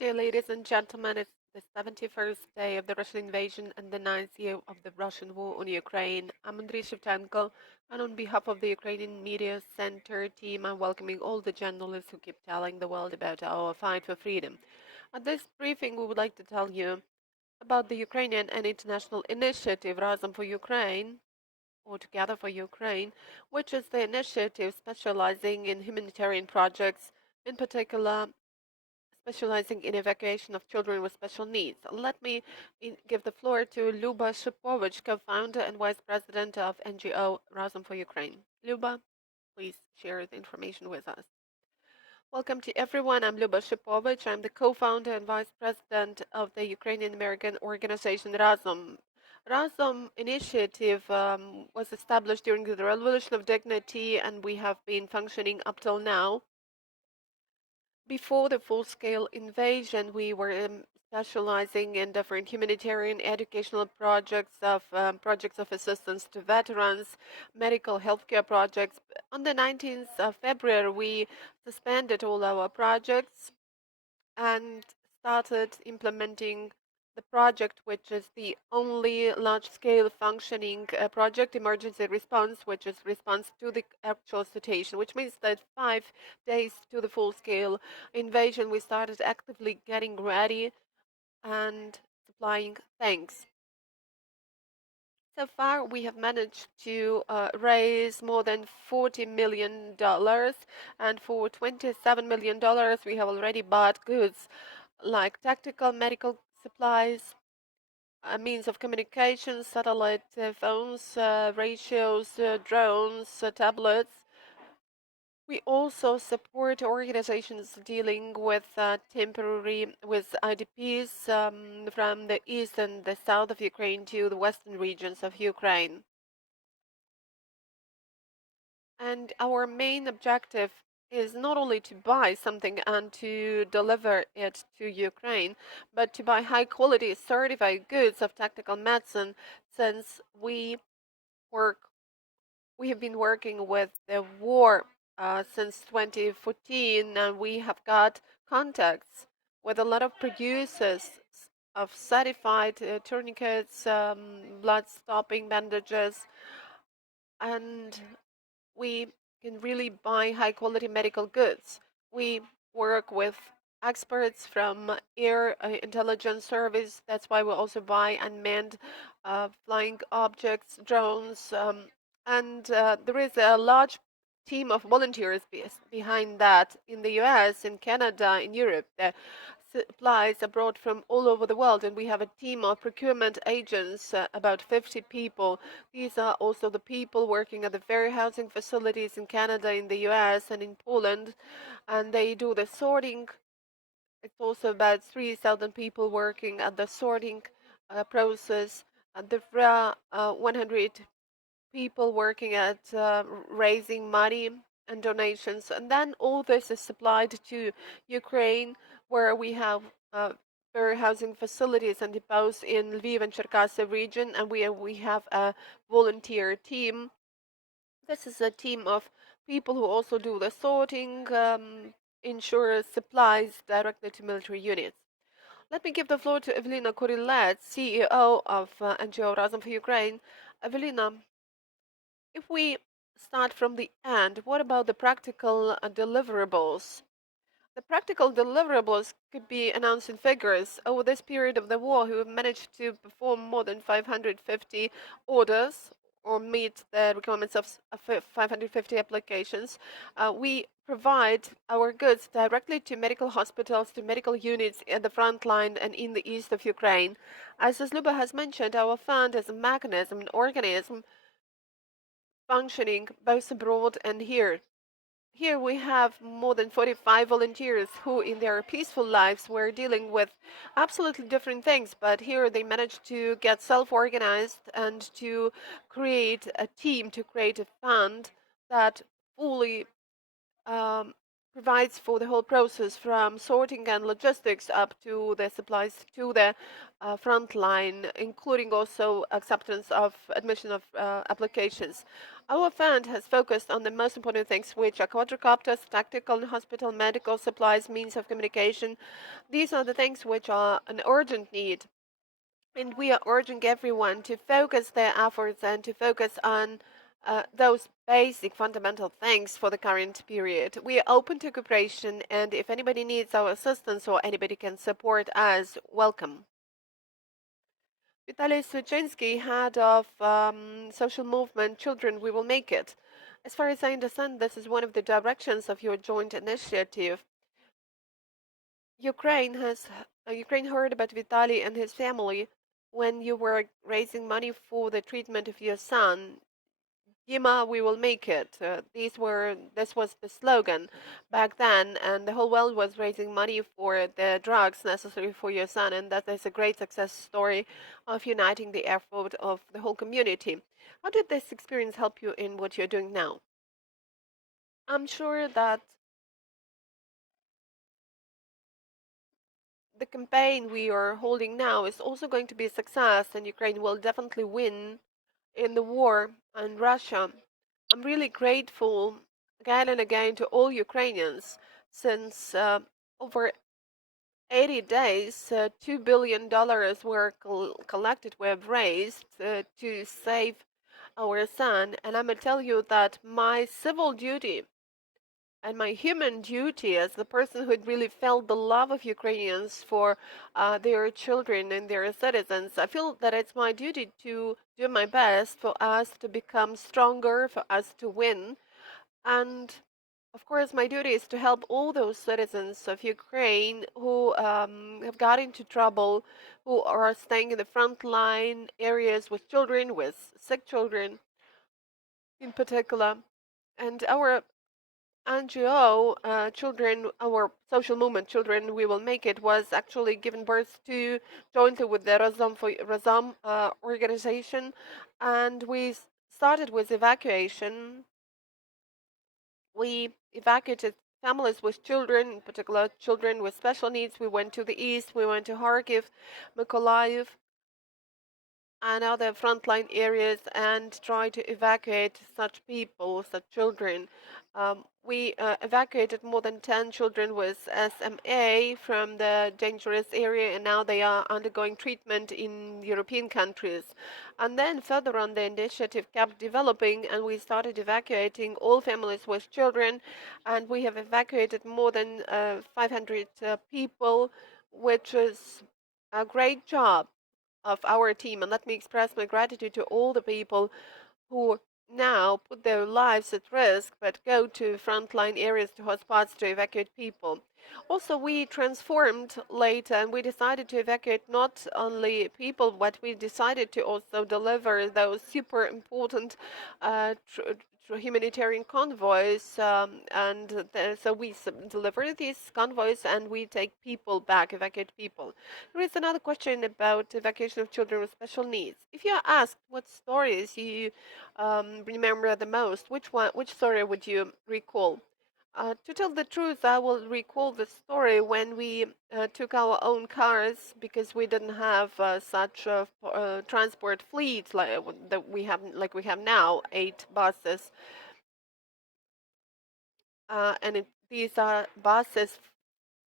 Dear ladies and gentlemen, it's the 71st day of the Russian invasion and the 9th year of the Russian war on Ukraine. I'm Andriy Shevchenko, and on behalf of the Ukrainian Media Center team, I'm welcoming all the journalists who keep telling the world about our fight for freedom. At this briefing, we would like to tell you about the Ukrainian and international initiative Razom for Ukraine, or Together for Ukraine, which is the initiative specializing in humanitarian projects, in particular specializing in evacuation of children with special needs. Let me give the floor to Lyuba Shipovich, co-founder and vice president of NGO Razom for Ukraine. Lyuba, please share the information with us. Welcome to everyone. I'm Lyuba Shipovich. I'm the co-founder and vice president of the Ukrainian American organization Razom. Razom initiative was established during the Revolution of Dignity, and we have been functioning up till now. Before the full-scale invasion, we were specializing in different humanitarian educational projects of assistance to veterans, medical healthcare projects. On the 19th of February, we suspended all our projects and started implementing the project, which is the only large-scale functioning project, emergency response, which is response to the actual situation, which means that 5 days to the full-scale invasion, we started actively getting ready and supplying tanks. So far, we have managed to raise more than $40 million, and for $27 million, we have already bought goods like tactical medical supplies, a means of communication, satellite phones, radios, drones, tablets. We also support organizations dealing with with IDPs from the east and the south of Ukraine to the western regions of Ukraine. And our main objective is not only to buy something and to deliver it to Ukraine, but to buy high quality certified goods of tactical medicine, since we have been working with the war since 2014, and we have got contacts with a lot of producers of certified tourniquets, blood stopping bandages, and we can really buy high quality medical goods. We work with experts from air intelligence service. That's why we also buy unmanned flying objects, drones, and there is a large team of volunteers behind that in the U.S., in Canada, in Europe. Supplies abroad from all over the world, and we have a team of procurement agents, about 50 people. These are also the people working at the very housing facilities in Canada, in the US, and in Poland, and they do the sorting. It's also about 3,000 people working at the sorting process, and there are 100 people working at raising money and donations, and then all this is supplied to Ukraine, where we have very housing facilities and depots in Lviv and Cherkasy region, and we have a volunteer team. This is a team of people who also do the sorting, ensure supplies directly to military units. Let me give the floor to Evelina Kurilets, CEO of NGO Razom for Ukraine. Evelina, if we start from the end, what about the practical deliverables? The practical deliverables could be announced in figures. Over this period of the war, we have managed to perform more than 550 orders or meet the requirements of 550 applications. We provide our goods directly to medical hospitals, to medical units at the front line and in the east of Ukraine. As Lyuba has mentioned, our fund is a mechanism, an organism functioning both abroad and here. Here we have more than 45 volunteers who, in their peaceful lives, were dealing with absolutely different things, but here they managed to get self-organized and to create a team, to create a fund that fully provides for the whole process from sorting and logistics up to the supplies to the front line, including also acceptance of admission of applications. Our fund has focused on the most important things, which are quadricopters, tactical and hospital medical supplies, means of communication. These are the things which are an urgent need. And we are urging everyone to focus their efforts and to focus on those basic fundamental things for the current period. We are open to cooperation, and if anybody needs our assistance or anybody can support us, welcome. Vitaliy Svichynskyi, head of social movement Children We Will Make It. As far as I understand, this is one of the directions of your joint initiative. Ukraine heard about Vitaliy and his family when you were raising money for the treatment of your son. Dima, we will make it. This was the slogan back then, and the whole world was raising money for the drugs necessary for your son, and that is a great success story of uniting the effort of the whole community. How did this experience help you in what you're doing now? I'm sure that the campaign we are holding now is also going to be a success, and Ukraine will definitely win in the war on Russia. I'm really grateful again and again to all Ukrainians since over 80 days, $2 billion were collected, were raised to save our son. And I'm going to tell you that my civil duty and my human duty as the person who had really felt the love of Ukrainians for their children and their citizens, I feel that it's my duty to do my best for us to become stronger, for us to win. And of course, my duty is to help all those citizens of Ukraine who have got into trouble, who are staying in the front line areas with children, with sick children in particular. And our NGO Children, our social movement Children We Will Make It, was actually given birth to jointly with the Razom organization, and we started with evacuation. We evacuated families with children, in particular children with special needs. We went to the east, we went to Kharkiv, Mykolaiv, and other frontline areas and try to evacuate such people, such children. We evacuated more than 10 children with SMA from the dangerous area, and now they are undergoing treatment in European countries. And then further on, the initiative kept developing, and we started evacuating all families with children, and we have evacuated more than 500 people, which is a great job of our team. And let me express my gratitude to all the people who now put their lives at risk but go to frontline areas, to hotspots to evacuate people. Also, we transformed later and we decided to evacuate not only people, but we decided to also deliver those super important humanitarian convoys. So we deliver these convoys and we take people back, evacuate people. There is another question about evacuation of children with special needs. If you are asked what stories you remember the most, which story would you recall? To tell the truth, I will recall the story when we took our own cars because we didn't have such a transport fleet that we have now, 8 buses, these are buses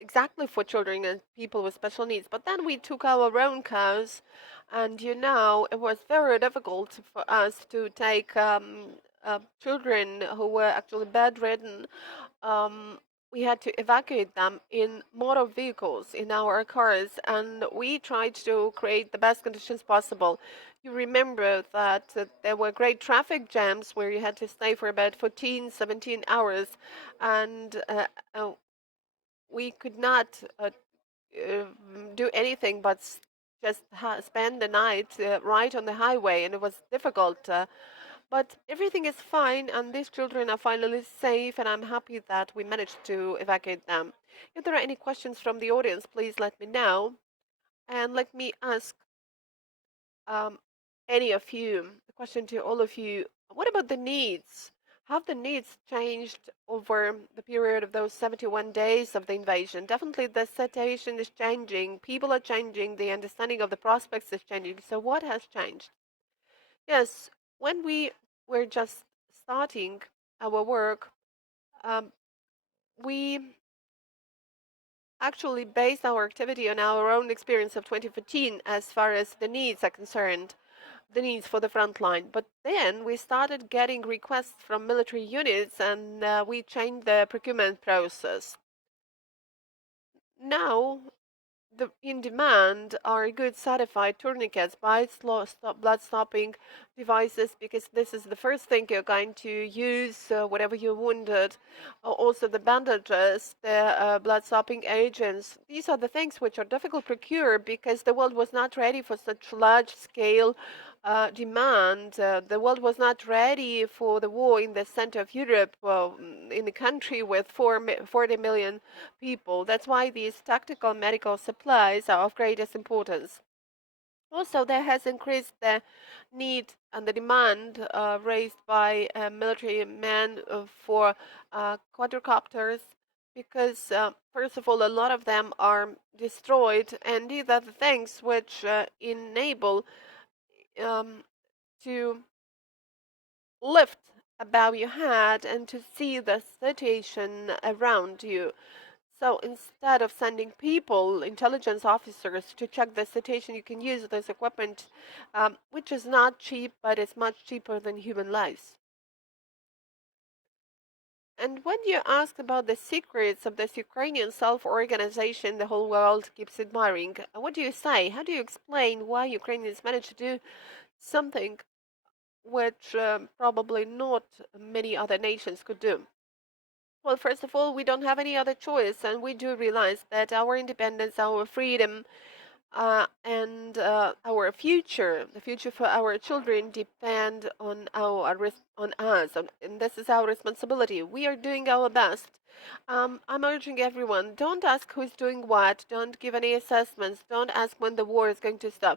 exactly for children and people with special needs. But then we took our own cars, and it was very difficult for us to take children who were actually bedridden. We had to evacuate them in motor vehicles in our cars, and we tried to create the best conditions possible. You remember that there were great traffic jams where you had to stay for about 14, 17 hours, and we could not uh, do anything but just spend the night right on the highway, and it was difficult. But everything is fine, and these children are finally safe, and I'm happy that we managed to evacuate them. If there are any questions from the audience, please let me know. And let me ask um, any of you, a question to all of you. What about the needs? have the needs changed over the period of those 71 days of the invasion? Definitely the situation is changing. People are changing. The understanding of the prospects is changing. So what has changed? Yes, when we were just starting our work, um, we actually based our activity on our own experience of 2015 as far as the needs are concerned, the needs for the front line. But then we started getting requests from military units and we changed the procurement process. Now, in demand are good certified tourniquets, blood-stopping devices, because this is the first thing you're going to use whenever you're wounded. Also the bandages, the blood-stopping agents. These are the things which are difficult to procure because the world was not ready for such large-scale demand. The world was not ready for the war in the center of Europe, in a country with 40 million people. That's why these tactical medical supplies are of greatest importance. Also, there has increased the need and the demand raised by military men for quadricopters because, first of all, a lot of them are destroyed, and these are the things which enable to lift above your head and to see the situation around you. So instead of sending people, intelligence officers, to check the situation, you can use this equipment, which is not cheap, but it's much cheaper than human lives. And when you ask about the secrets of this Ukrainian self-organization the whole world keeps admiring, what do you say? How do you explain why Ukrainians managed to do something which probably not many other nations could do? Well, first of all, we don't have any other choice, and we do realize that our independence, our freedom, and our future, the future for our children, depend on on us, and this is our responsibility. We are doing our best. I'm urging everyone: don't ask who's doing what. Don't give any assessments. Don't ask when the war is going to stop.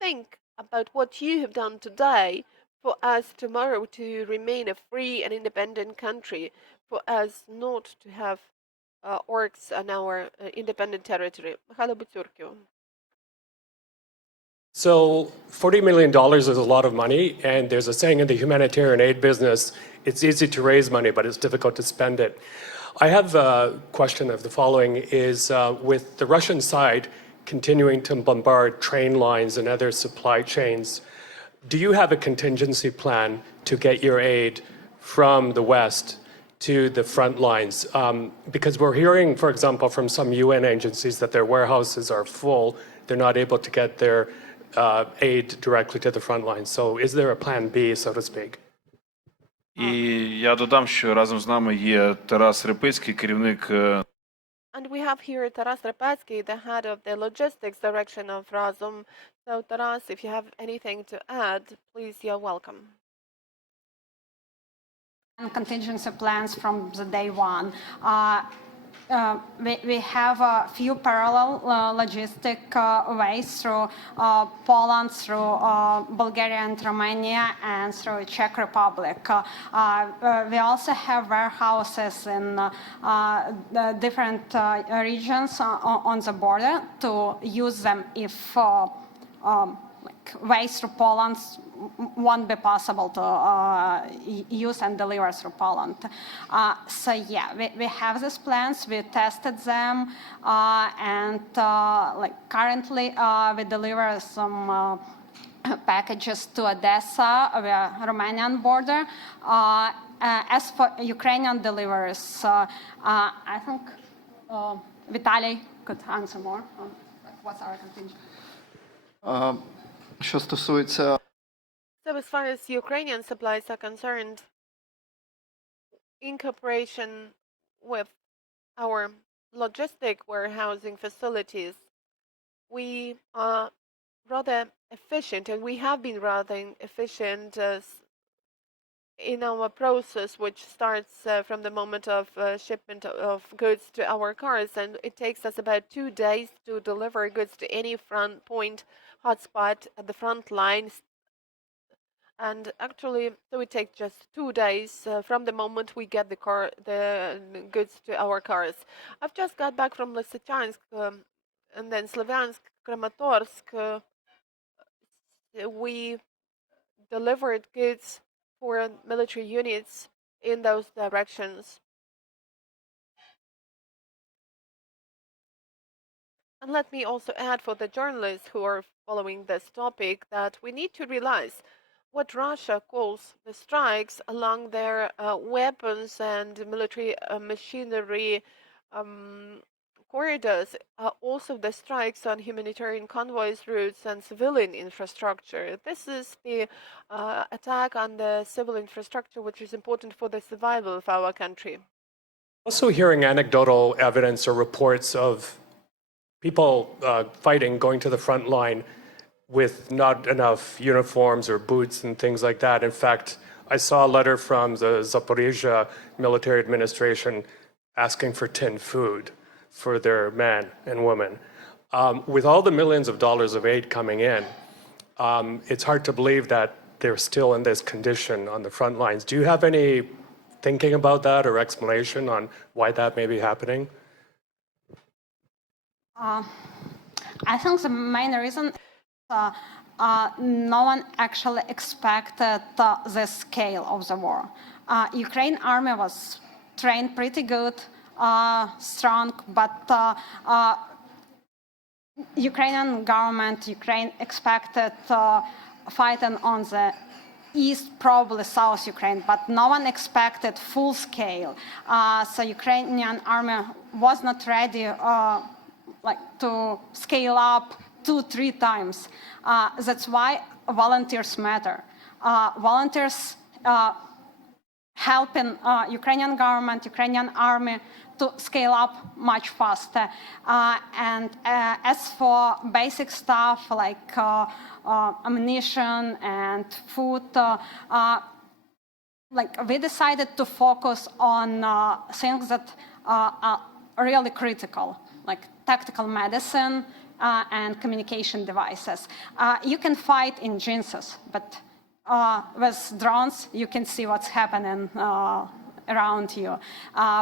Think about what you have done today for us tomorrow to remain a free and independent country, for us not to have orcs on our independent territory. Mikhailo Buturkio. So $40 million is a lot of money, and there's a saying in the humanitarian aid business, it's easy to raise money, but it's difficult to spend it. I have a question of the following is, with the Russian side continuing to bombard train lines and other supply chains, do you have a contingency plan to get your aid from the West to the front lines? Because we're hearing, for example, from some UN agencies that their warehouses are full, they're not able to get their aid directly to the front lines. So is there a plan B, so to speak? І я додам, що разом з нами є Тарас Репицький, керівник. And we have here Taras Repetsky, the head of the logistics direction of Razom. So Taras, if you have anything to add, please, you're welcome. And contingency plans from the day one. We have a few parallel logistic ways through Poland, through Bulgaria and Romania, and through Czech Republic. We also have warehouses in different regions on the border to use them if ways through Poland won't be possible to use and deliver through Poland. So yeah, we have these plans, we tested them, and currently we deliver some packages to Odessa, the Romanian border. As for Ukrainian deliveries, I think Vitaliy could answer more on what's our contingency. Що стосується So as far as Ukrainian supplies are concerned, in cooperation with our logistic warehousing facilities, we are rather efficient, and we have been rather efficient in our process, which starts from the moment of shipment of goods to our cars, and it takes us about 2 days to deliver goods to any front point hotspot at the front lines And actually, so it takes just 2 days from the moment we get the goods to our cars. I've just got back from Lysychansk and then Slavyansk, Kramatorsk. We delivered goods for military units in those directions. And let me also add for the journalists who are following this topic that we need to realize what Russia calls the strikes along their weapons and military machinery corridors are also the strikes on humanitarian convoys, routes, and civilian infrastructure. This is the attack on the civil infrastructure, which is important for the survival of our country. Also hearing anecdotal evidence or reports of people fighting, going to the front line with not enough uniforms or boots and things like that. In fact, I saw a letter from the Zaporizhia military administration asking for tinned food for their men and women. With all the millions of dollars of aid coming in, it's hard to believe that they're still in this condition on the front lines. Do you have any thinking about that or explanation on why that may be happening? I think the main reason is no one actually expected the scale of the war. Ukraine army was trained pretty good, strong, but Ukrainian government, Ukraine expected fighting on the east, probably South Ukraine, but no one expected full scale. So Ukrainian army was not ready to scale up 2-3 times. That's why volunteers matter. Volunteers helping Ukrainian government, Ukrainian army to scale up much faster. And as for basic stuff like ammunition and food, we decided to focus on things that are really critical, like tactical medicine and communication devices. You can fight in jeans, but with drones, you can see what's happening around you.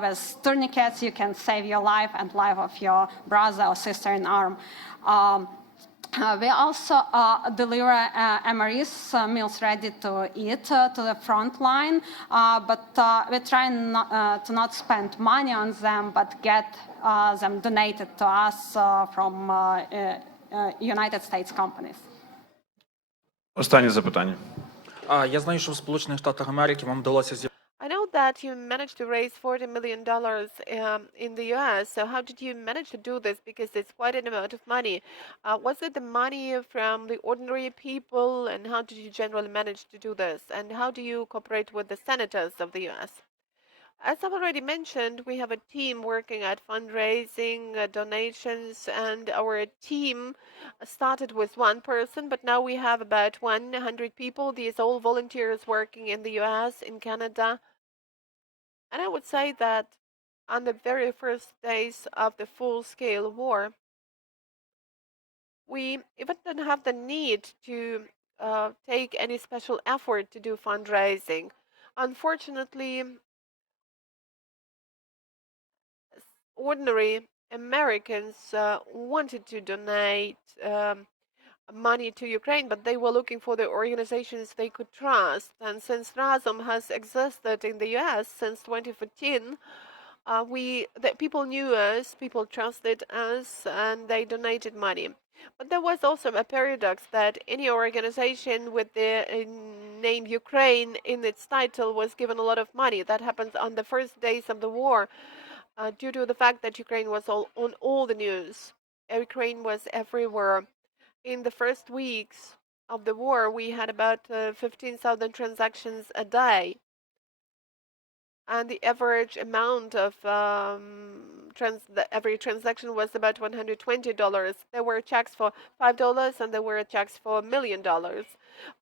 With tourniquets, you can save your life and life of your brother or sister in arm. We also deliver MREs, meals ready to eat, to the front line, but we try to not spend money on them, but get them donated to us from United States companies. Останнє запитання. Я знаю, що в Сполучених Штатах Америки вам вдалося I know that you managed to raise $40 million in the U.S. So how did you manage to do this? Because it's quite an amount of money. Was it the money from the ordinary people? And how did you generally manage to do this? And how do you cooperate with the senators of the U.S.? As I've already mentioned, we have a team working at fundraising, donations, and our team started with one person, but now we have about 100 people. These are all volunteers working in the U.S., in Canada. And I would say that on the very first days of the full-scale war, we even didn't have the need to take any special effort to do fundraising. Unfortunately, ordinary Americans wanted to donate money to Ukraine, but they were looking for the organizations they could trust. And since Razom has existed in the U.S. since 2014, the people knew us, people trusted us, and they donated money. But there was also a paradox that any organization with the name Ukraine in its title was given a lot of money. That happened on the first days of the war due to the fact that Ukraine was on all the news. Ukraine was everywhere. In the first weeks of the war, we had about 15,000 transactions a day. And the average amount of every transaction was about $120. There were checks for $5 and there were checks for $1 million.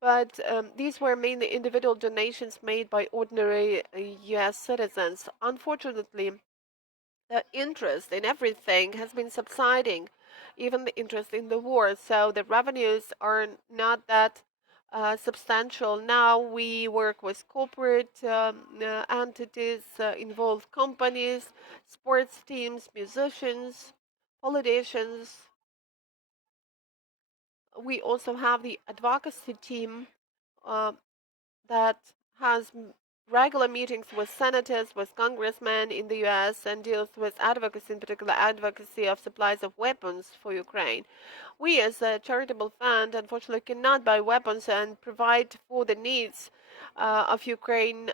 But these were mainly individual donations made by ordinary U.S. citizens. Unfortunately, the interest in everything has been subsiding, even the interest in the war. So the revenues are not that substantial. Now we work with corporate entities, involved companies, sports teams, musicians, politicians. We also have the advocacy team uh, that has regular meetings with senators, with congressmen in the U.S. and deals with advocacy, in particular advocacy of supplies of weapons for Ukraine. We, as a charitable fund, unfortunately cannot buy weapons and provide for the needs of Ukraine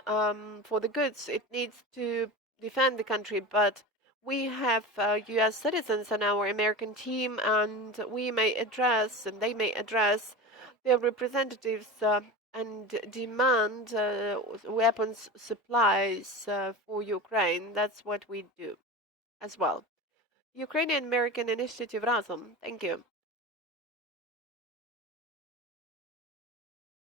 for the goods it needs to defend the country. But we have U.S. citizens on our American team, and we may address, and they may address their representatives and demand weapons supplies for Ukraine. That's what we do as well. Ukrainian American Initiative Razom. Thank you.